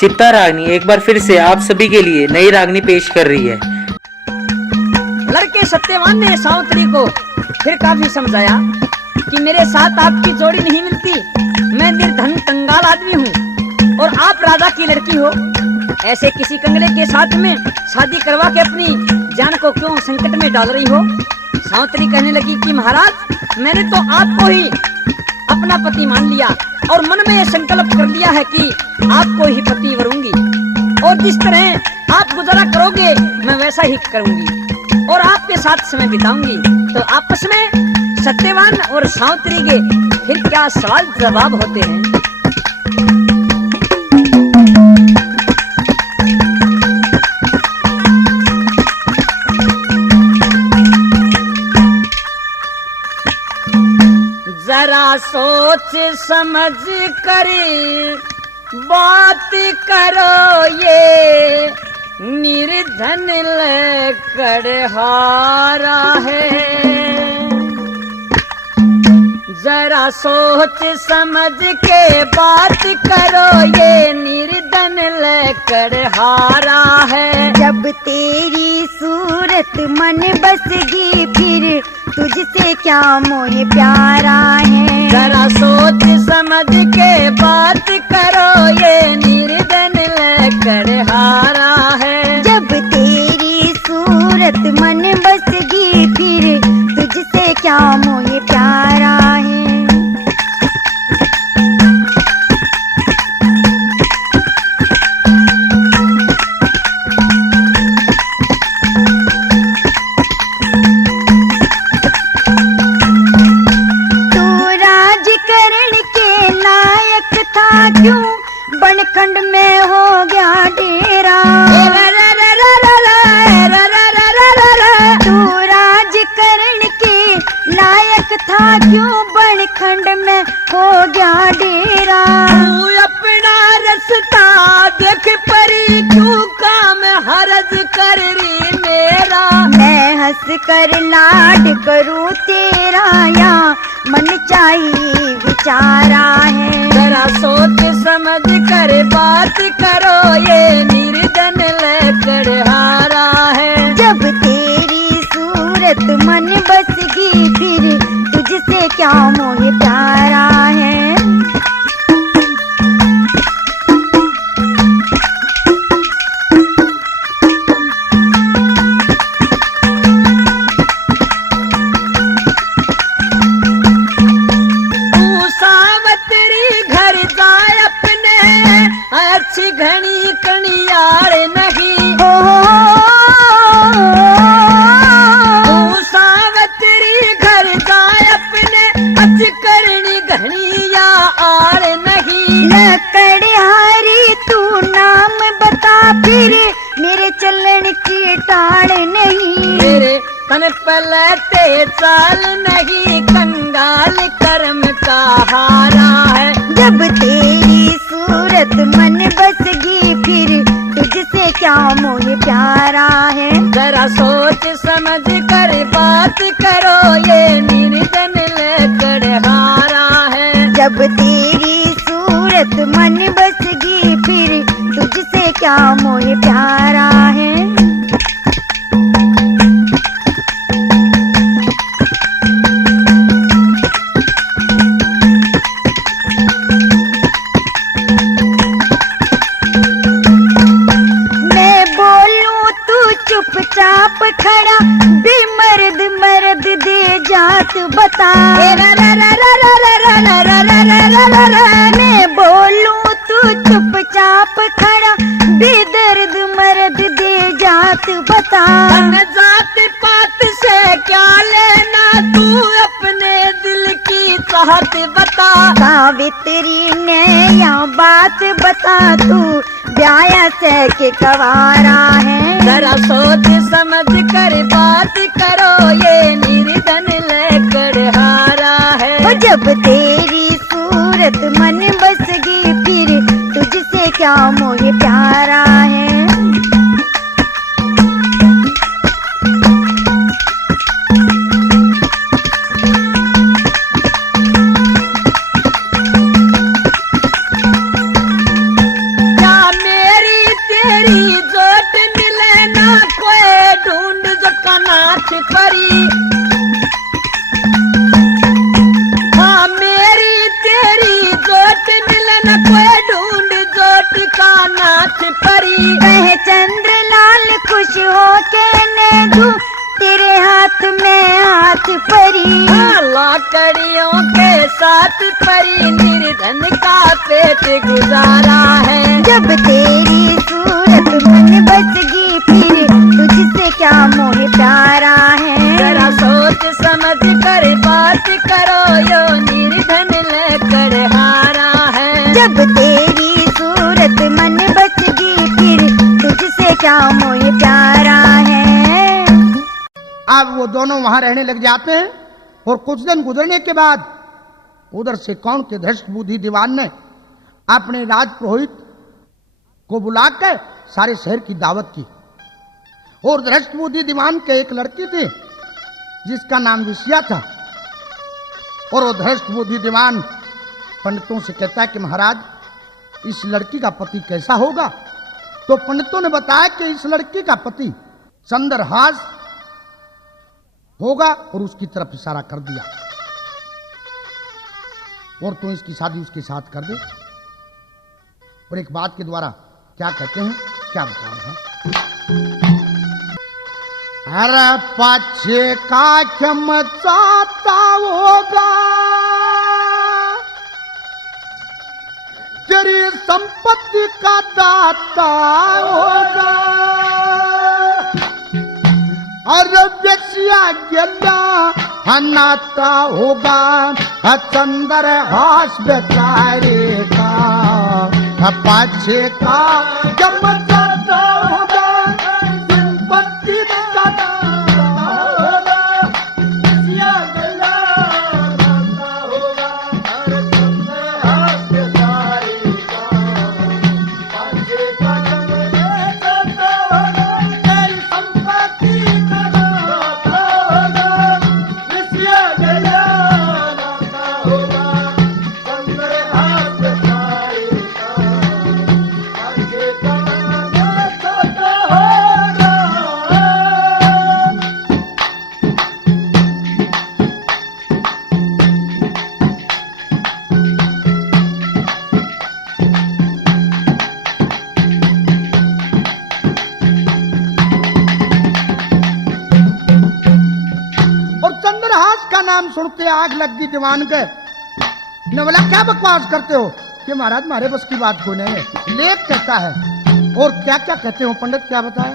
चित्ता रागनी एक बार फिर से आप सभी के लिए नई रागनी पेश कर रही है। लड़के सत्यवान ने सावित्री को फिर काफी समझाया कि मेरे साथ आपकी जोड़ी नहीं मिलती। मैं निर्धन कंगाल आदमी हूँ और आप राजा की लड़की हो। ऐसे किसी कंगले के साथ में शादी करवा के अपनी जान को क्यों संकट में डाल रही हो। सावित्री कहने लगी कि महाराज, मैंने तो आपको ही अपना पति मान लिया और मन में संकल्प कर लिया है कि आपको ही पति वरूंगी और जिस तरह आप गुजारा करोगे मैं वैसा ही करूंगी और आपके साथ समय बिताऊंगी। तो आपस में सत्यवान और सावित्री के फिर क्या सवाल जवाब होते हैं। जरा सोच समझ कर बात करो, ये निर्धन लेकर हारा है। जरा सोच समझ के बात करो, ये निर्धन लेकर हारा है। जब तेरी सूरत मन बसगी फिर तुझसे क्या मोह प्यारा है। जरा सोच समझ के बात करो, ये निर्धन लेकर हारा है। जब तेरी सूरत मन बसगी फिर तुझसे क्या मोह प्यारा है। क्यों बनखंड में हो गया डेरा। तू राजकरण के लायक था, क्यों बनखंड में हो गया डेरा। तू अपना रास्ता देख परी, क्यों काम हरज कर रही मेरा। मैं हंस कर लाड करूं तेरा, या मन चाहिए विचारा है। जरा सोच समझ कर बात करो, ये निर्धन लेकर हारा है। जब तेरी सूरत मन बसगी फिर तुझसे क्या मोह प्यारा है। अच्छी घनी कनियार नहीं हो, तू सावत्री घर जाए अपने, अच्छी करनी घनिया आर नहीं। लकड़हारी तू नाम बता फिर मेरे चलन की टाल नहीं। मेरे तन पलटे चाल नहीं, कंगाल कर्म का हारा है। जब तेरी सूरत मन बसगी फिर तुझसे क्या मोह प्यारा है। जरा सोच समझ कर बात करो, ये निर्धन लेकर हारा है। जब तेरी सूरत मन बसगी फिर तुझसे क्या मोह प्यारा है। चुपचाप खड़ा बेमर्द मर्द दे जात बता। मैं बोलूं तू चुपचाप खड़ा बेदर्द मर्द दे जात बता। जात पात से क्या लेना, तू अपने दिल की चाहत बता। सावित्री ने यह बात बता, तू ब्याह से के कवारा है। जरा सोच समझ कर बात करो, ये निर्धन लेकर हारा है। जब तेरी सूरत मन बसगी फिर तुझसे क्या मोह प्यारा है। क्या पेट गुजारा है। जब तेरी सूरत मन बसगी फिर तुझसे क्या मोह प्यारा है। जरा सोच समझ कर बात करो यो निर्धन लेकर हारा है। जब तेरी सूरत मन बसगी फिर तुझसे क्या मोह प्यारा है। अब वो दोनों वहां रहने लग जाते हैं और कुछ दिन गुजरने के बाद उधर से कौन के धृष्ट बुद्धि दीवान ने अपने राजपुरोहित को बुला कर सारे शहर की दावत की। और धृष्ट बुद्धि दीवान के एक लड़की थी जिसका नाम विषया था। और वो धृष्ट बुद्धि दीवान पंडितों से कहता है कि महाराज इस लड़की का पति कैसा होगा। तो पंडितों ने बताया कि इस लड़की का पति चंद्रहास होगा और उसकी तरफ इशारा कर दिया और तू इसकी शादी उसके साथ कर दे। और एक बात के द्वारा क्या कहते हैं, क्या बताओ है। अरे पाछे का क्षमता होगा तेरी संपत्ति का दाता होगा। अरे बेसिया गेला अनाता होगा चंद्रहास बेचारे का पाछे का जब जाता होगा संपत्ति का दाता होगा। बेसिया गेला अनाता होगा अरे चंद्रहास बेचारे का पाछे का जब जाता होगा तेरी संपत्ति नाम सुनते आग लग गई दीवान के। ने बोला क्या बकवास करते हो कि महाराज हमारे बस की बात कोई नहीं है। लेख कहता है और क्या क्या कहते हो पंडित क्या बताए।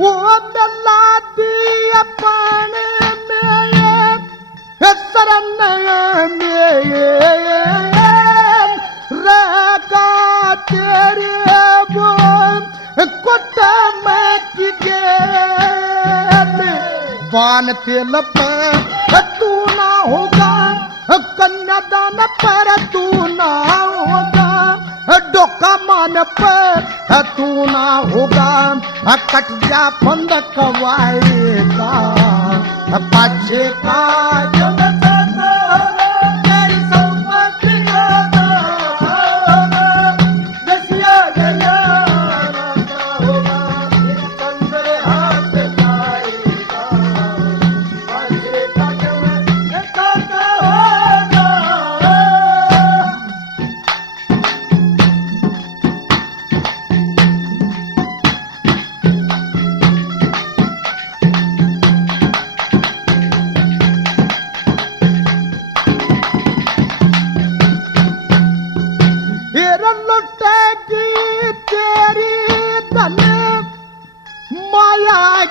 वो मिला दिया पानी में शरण में रेगा तेरे बान तेल पे तू ना होगा कन्यादान पर तू ना होगा डोका मान पे तू ना होगा कट जा बंद कवाएगा पाछे का जब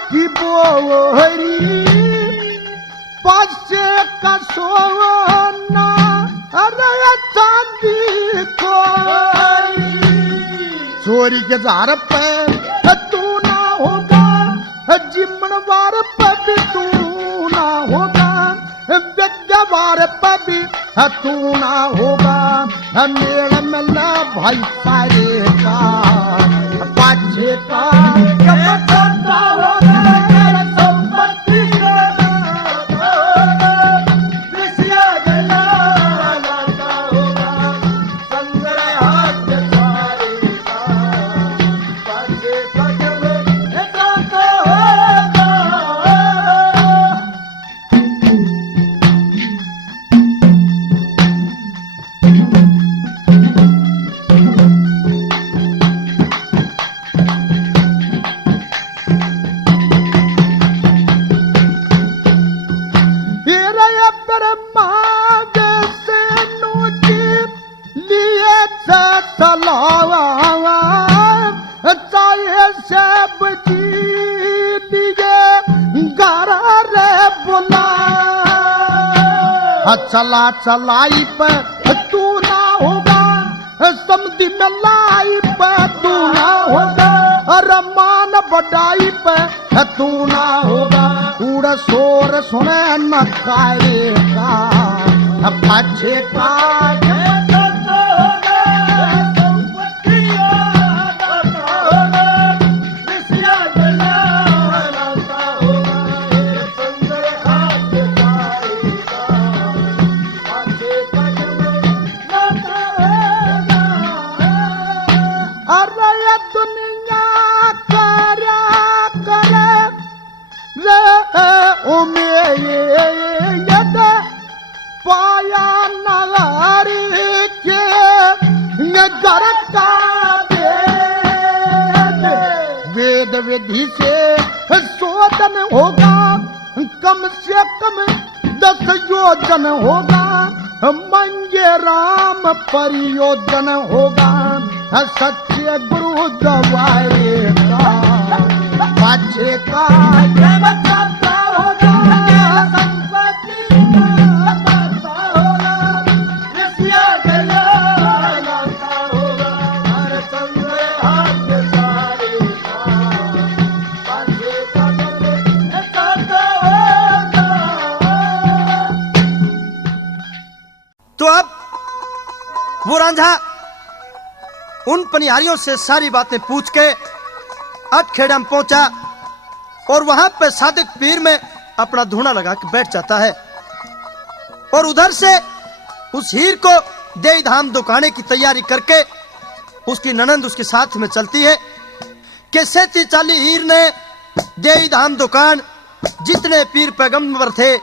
की बोहरी पासे का सोना अरे चांदी को चोरी के जार पे तू ना होगा जिम्मनवार पे भी तू ना होगा विद्यावार पे भी तू ना होगा मेल मिलना भाई सारे का पाछे का मांगे से नोची लिए सलावा चाहे सब जी लिए घर रे बुला चला चलाई पे तू ना होगा समझी में लाई पे तू ना होगा रमान बढ़ाई पे तू ना होगा उड़ शोर सुने न खाएगा अच्छे का पाया नगारी के घर का वेद विधि से शोधन होगा कम से कम 10 योजन होगा मंगे राम परियोजन होगा सच्चे गुरु दवाएगा बच्चे का तो अब वो रांझा उन पनिहारियों से सारी बातें पूछ के अटखेड़ा में पहुंचा और वहां पे सादिक पीर में अपना धूना लगा के बैठ जाता है और उधर से उस हीर को देई धाम दुकाने की तैयारी करके उसकी ननंद उसके साथ में चलती है कि सेती चाली हीर ने देई धाम दुकान जितने पीर पैगंबर थे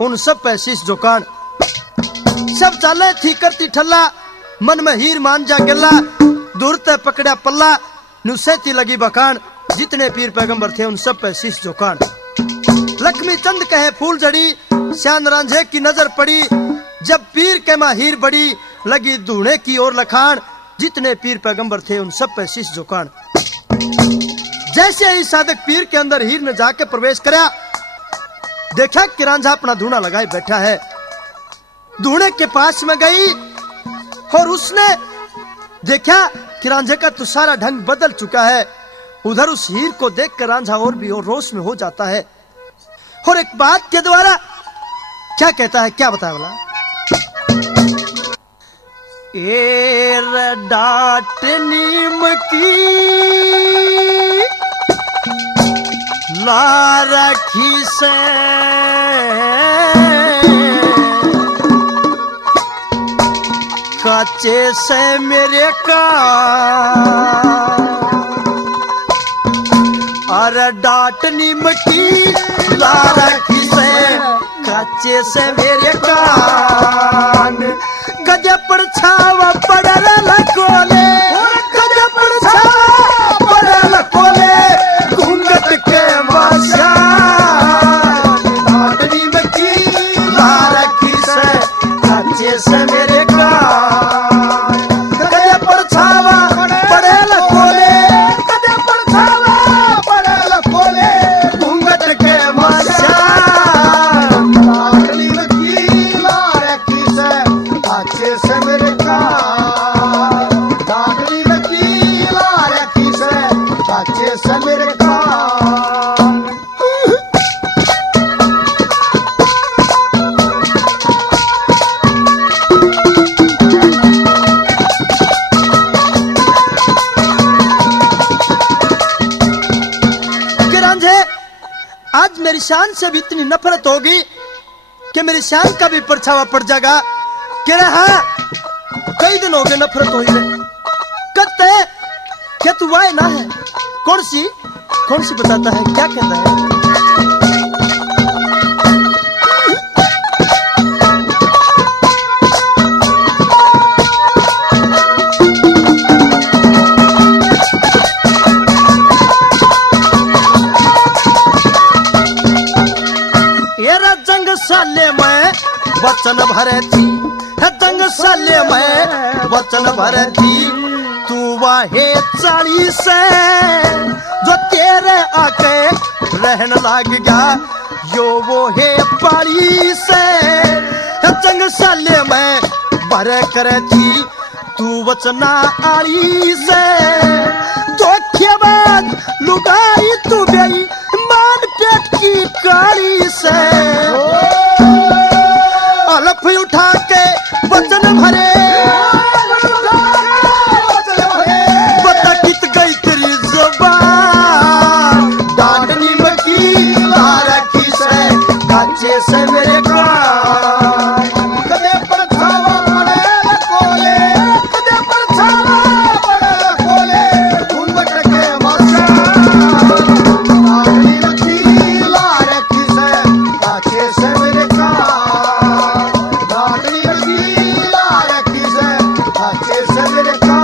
उन सब पे शीश दुकान सब चाले थी करती ठल्ला मन में हीर मान जा गिल्ला दूर ते पकड़ा पल्ला नुसेती लगी बकान जितने पीर पैगंबर थे उन सब पे शीश दुकान लक्ष्मी चंद कहे फूल जड़ी श्यान रांझे की नजर पड़ी जब पीर के माँ हीर बड़ी लगी दूने की ओर लखान जितने पीर पैगंबर थे उन सब पे शीश दुकान जैसे ही सादक पीर के अंदर हीर ने जाके प्रवेश कराया देखा कि रांझा अपना धूना लगाए बैठा है धूने के पास में गई और उसने देखा कि रांझे का तो सारा ढंग बदल चुका है उधर उस हीर को देखकर रांझा और भी और रोष में हो जाता है और एक बात के द्वारा क्या कहता है क्या बताया बोला डाट नीम की ला रखी से काचे से मेरे का अरे डाट नीम की ला रखी से काचे से मेरे कान गजे पर छावा पड़ल लकोले गजे पर छावा पड़ल लकोले घूंघट के बादशाह डाट नीम की ला रखी से काचे से मेरे कान गजे पर छावा पड़ल लकोले गजे पर छावा पड़ल लकोले घूंघट के बादशाह आज मेरी शान से भी इतनी नफरत होगी कि मेरी शान का भी परछावा पड़ जाएगा कि हाँ कई दिन हो गए नफरत हुई है कहते हैं क्या तू वाय ना है कौन सी बताता है क्या कहता है साले में वचन भरे थी जंगसाले में वचन भरे थी तू वाहे 40 जो तेरे आके रहन लाग गया यो वो है 40 जंगसाले में भरे करे थी तू वचना आली से धोखेबाज लुगाई तू बेई मान पेट की काली से अलफ उठा के वचन भरे बता कित गई तेरी जुबान डांडनी मकी लारा की से काचे से मेरे कान कदे पर छावा पड़े कोले कदे पर छावा पड़े कोले घूंघट के मसा डांडनी मकी लारा की से काचे से मेरे कान डांडनी मकी लारा की से काचे से मेरे कान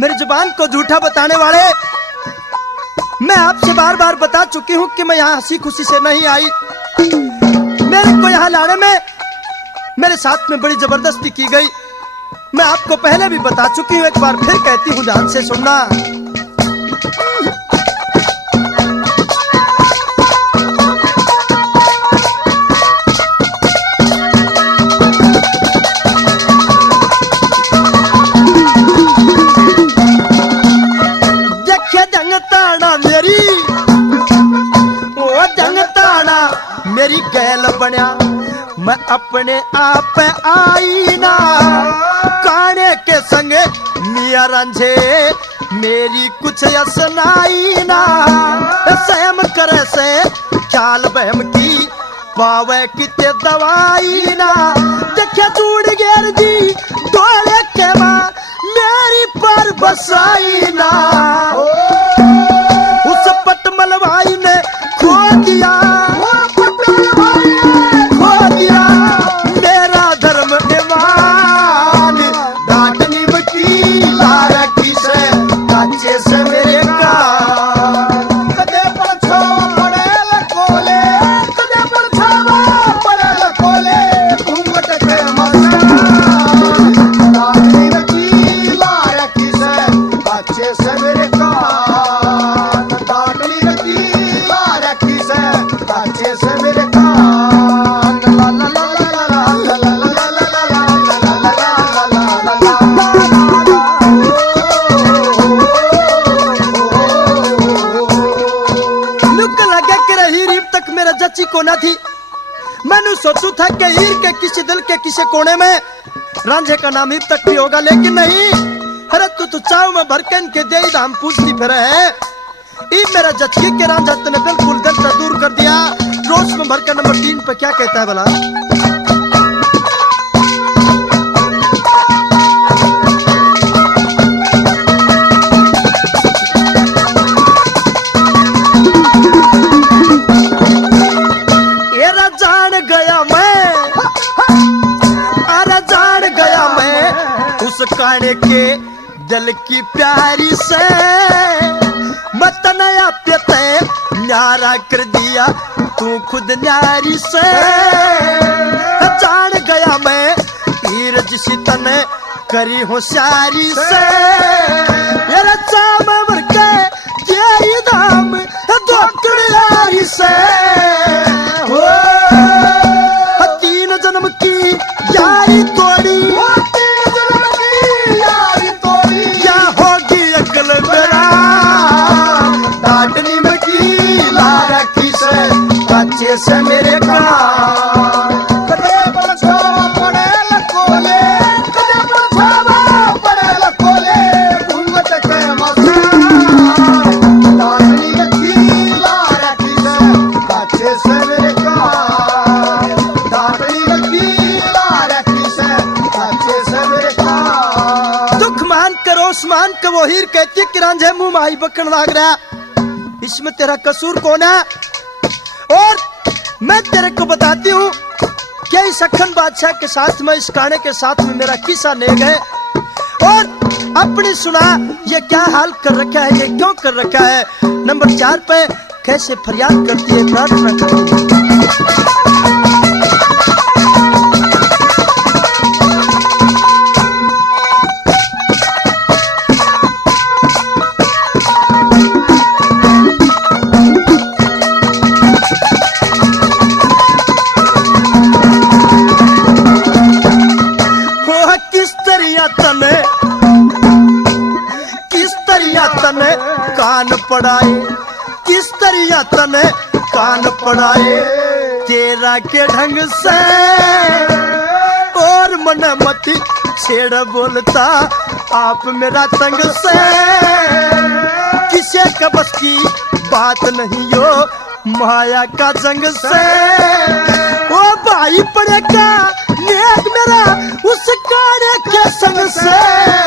मेरी जुबान को झूठा बताने वाले, मैं आपसे बार बार बता चुकी हूं कि मैं यहाँ हंसी खुशी से नहीं आई। मेरे को यहाँ लाने में मेरे साथ में बड़ी जबरदस्ती की गई। मैं आपको पहले भी बता चुकी हूँ, एक बार फिर कहती हूँ, ध्यान से सुनना। मेरी गैल बन्या मैं अपने आप आई ना काने के संगे मिया रंझे मेरी कुछ असनाई ना सहम करे से चाल बहम की पावे किते दवाई ना देखे जुड़ गेर दी डोले के मां मेरी पर बसाई ना उस पटमल भाई ने खो दिया मेरा धर्म ईमान डांटनी मची लारा की से काचे से मेरे कान कदे पर छावा पड़े कोले कदे पर छावा पड़े कोले घूंघट के मसा डांटनी मची लारा की से काचे से मेरे कान डांटनी मची लारा की से काचे से मेरे कान जची को न थी। मैंने सोचू था कि हीर के किसी दिल के किसी कोने में रांझे का नाम हीर तक भी होगा, लेकिन नहीं। अरे तू चाव में भर के इनके दे धाम पूछती फिर है। ई मेरा जचकी के रांझा तने बिल्कुल दिल से दूर कर दिया। रोज में भर के नंबर 3 पे क्या कहता है भला? काने के दिल की प्यारी से मत नया प्यते न्यारा कर दिया तू खुद न्यारी से जान गया मैं हीर जिसी तने करी होशियारी से मेरा चाम भर के ये दाम धोकड़ी से हो 3 जन्म की यारी तोड़ी काचे से मेरे कान कदे पर छावा पड़े कोले कदे पर छावा पड़े कोले घूंघट के मसा डांडनी मची लारा की से काचे से मेरे कान डांडनी मची लारा की से काचे से मेरे कान। दुख मान कर ओसमान का वो हीर कहती कि रांझे मुंह माही बकन लाग रहा, इसमें तेरा कसूर कौन है? और मैं तेरे को बताती हूँ क्या इस अखन बादशाह के साथ में, इस काने के साथ में मेरा किस्सा ले गए और अपनी सुना ये क्या हाल कर रखा है, ये क्यों कर रखा है। नंबर 4 पे कैसे फरियाद करती है, प्रार्थना करती है। तने कान पड़ाए, किस तरिया तने कान पड़ाए, तेरा के ढंग से और मन मती छेड़ बोलता आप मेरा तंग से। किसे का बस की बात नहीं यो माया का जंग से। ओ भाई पड़ेगा नेक मेरा उस काने के संग से।